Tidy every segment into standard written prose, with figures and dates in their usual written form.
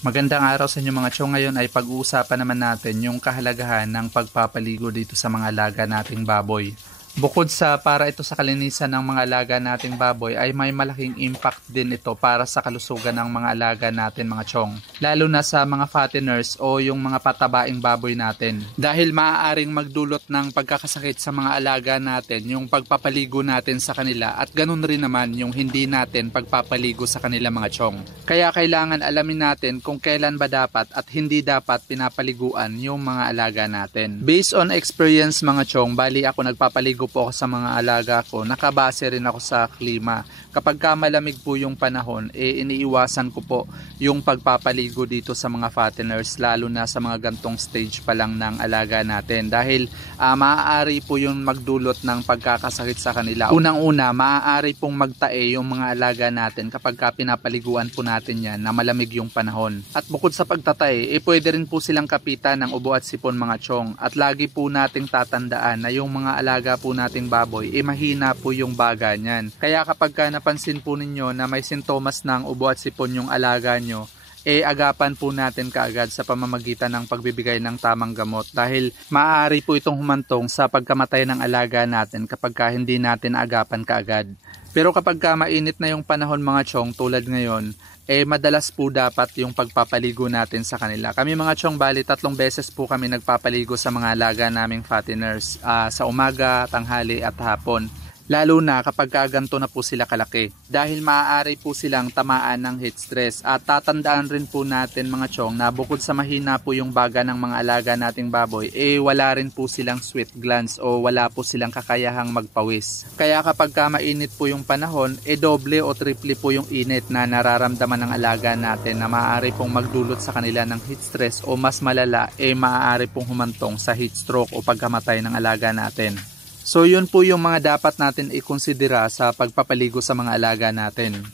Magandang araw sa inyo mga chong. Ngayon ay pag-uusapan naman natin yung kahalagahan ng pagpapaligo dito sa mga alaga nating baboy. Bukod sa para ito sa kalinisan ng mga alaga nating baboy ay may malaking impact din ito para sa kalusugan ng mga alaga natin mga chong. Lalo na sa mga fatteners o yung mga patabaing baboy natin. Dahil maaaring magdulot ng pagkakasakit sa mga alaga natin yung pagpapaligo natin sa kanila at ganun rin naman yung hindi natin pagpapaligo sa kanila mga chong. Kaya kailangan alamin natin kung kailan ba dapat at hindi dapat pinapaliguan yung mga alaga natin. Based on experience mga chong, bali ako nagpapaligo po ako sa mga alaga ko, nakabase rin ako sa klima. Kapag malamig po yung panahon, iniiwasan ko po yung pagpapaligo dito sa mga fatteners, lalo na sa mga gantong stage pa lang ng alaga natin. Dahil maaari po yung magdulot ng pagkakasakit sa kanila. Unang-una, maaari pong magtae yung mga alaga natin kapag pinapaliguan po natin yan na malamig yung panahon. At bukod sa pagtatae, pwede rin po silang kapitan ng ubo at sipon mga chong. At lagi po nating tatandaan na yung mga alaga po nating baboy, mahina po yung baga niyan. Kaya kapag napansin po ninyo na may sintomas ng ubo at sipon yung alaga nyo, agapan po natin kaagad sa pamamagitan ng pagbibigay ng tamang gamot dahil maaari po itong humantong sa pagkamatay ng alaga natin kapag hindi natin agapan kaagad. Pero kapag mainit na yung panahon mga chong tulad ngayon, madalas po dapat yung pagpapaligo natin sa kanila. Kami mga chong, bali 3 beses po kami nagpapaligo sa mga alaga naming fatteners, sa umaga, tanghali at hapon. Lalo na kapag ganito na po sila kalaki. Dahil maaari po silang tamaan ng heat stress. At tatandaan rin po natin mga chong na bukod sa mahina po yung baga ng mga alaga nating baboy, wala rin po silang sweat glands o wala po silang kakayahang magpawis. Kaya kapag mainit po yung panahon, doble o triple po yung init na nararamdaman ng alaga natin na maaari pong magdulot sa kanila ng heat stress o mas malala, maaari pong humantong sa heat stroke o pagkamatay ng alaga natin. So yun po yung mga dapat natin ikonsidera sa pagpapaligo sa mga alaga natin.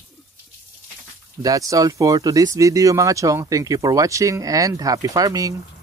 That's all for today's video mga chong. Thank you for watching and happy farming!